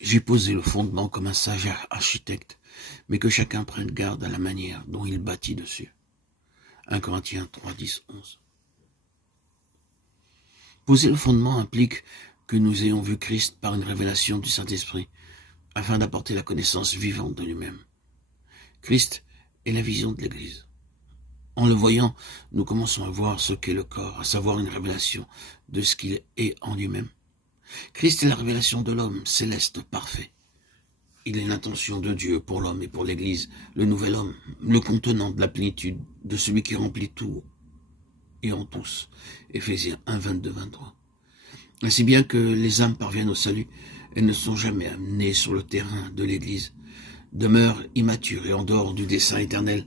J'ai posé le fondement comme un sage architecte, mais que chacun prenne garde à la manière dont il bâtit dessus. 1 Corinthiens 3, 10, 11. Poser le fondement implique que nous ayons vu Christ par une révélation du Saint-Esprit, afin d'apporter la connaissance vivante de lui-même. Christ est la vision de l'Église. En le voyant, nous commençons à voir ce qu'est le corps, à savoir une révélation de ce qu'il est en lui-même. Christ est la révélation de l'homme céleste parfait. Il est l'intention de Dieu pour l'homme et pour l'Église, le nouvel homme, le contenant de la plénitude, de celui qui remplit tout et en tous. Éphésiens 1, 22, 23. Ainsi bien que les âmes parviennent au salut, elles ne sont jamais amenées sur le terrain de l'Église, demeurent immatures et en dehors du dessein éternel.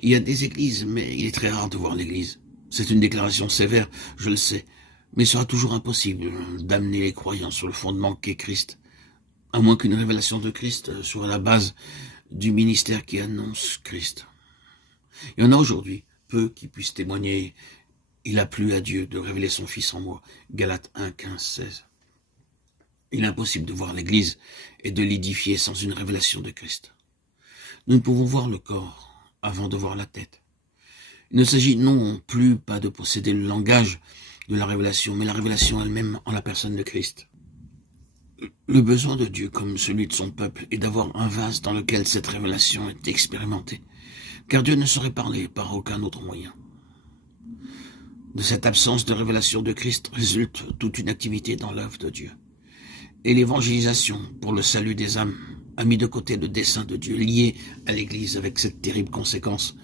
Il y a des églises, mais il est très rare de voir l'Église. C'est une déclaration sévère, je le sais, mais il sera toujours impossible d'amener les croyants sur le fondement qu'est Christ, à moins qu'une révélation de Christ soit la base du ministère qui annonce Christ. Il y en a aujourd'hui peu qui puissent témoigner. Il a plu à Dieu de révéler son Fils en moi. Galates 1, 15, 16. Il est impossible de voir l'Église et de l'édifier sans une révélation de Christ. Nous ne pouvons voir le corps avant de voir la tête. Il ne s'agit non plus pas de posséder le langage de la révélation, mais la révélation elle-même en la personne de Christ. Le besoin de Dieu, comme celui de son peuple, est d'avoir un vase dans lequel cette révélation est expérimentée, car Dieu ne saurait parler par aucun autre moyen. De cette absence de révélation de Christ résulte toute une activité dans l'œuvre de Dieu. Et l'évangélisation pour le salut des âmes a mis de côté le dessein de Dieu lié à l'Église avec cette terrible conséquence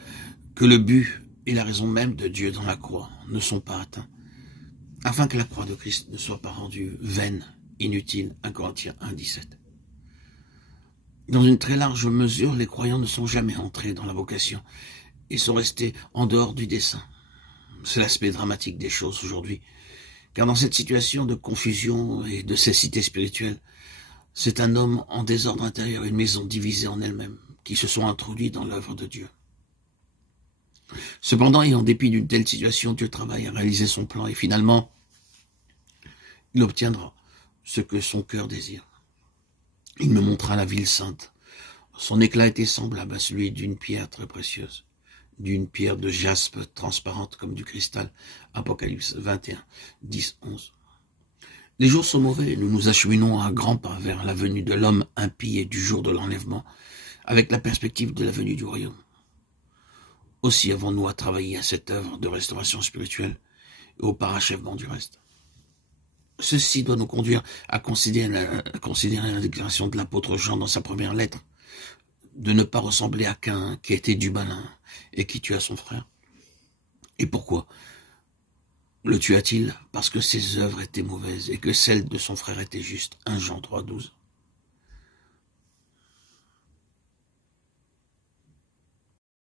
que le but et la raison même de Dieu dans la croix ne sont pas atteints, afin que la croix de Christ ne soit pas rendue vaine, inutile. 1 Corinthiens 1, 17. Dans une très large mesure, les croyants ne sont jamais entrés dans la vocation et sont restés en dehors du dessein. C'est l'aspect dramatique des choses aujourd'hui, car dans cette situation de confusion et de cécité spirituelle, c'est un homme en désordre intérieur, une maison divisée en elle-même, qui se sont introduits dans l'œuvre de Dieu. Cependant, et en dépit d'une telle situation, Dieu travaille à réaliser son plan et finalement, il obtiendra ce que son cœur désire. Il me montra la ville sainte. Son éclat était semblable à celui d'une pierre très précieuse, d'une pierre de jaspe transparente comme du cristal. Apocalypse 21, 10, 11. Les jours sont mauvais, nous nous acheminons à grands pas vers la venue de l'homme impie et du jour de l'enlèvement, avec la perspective de la venue du royaume. Aussi avons-nous à travailler à cette œuvre de restauration spirituelle et au parachèvement du reste. Ceci doit nous conduire à considérer la déclaration de l'apôtre Jean dans sa première lettre, de ne pas ressembler à Caïn qui était du malin et qui tua son frère. Et pourquoi le tua-t-il? Parce que ses œuvres étaient mauvaises et que celles de son frère étaient justes. 1 Jean 3, 12.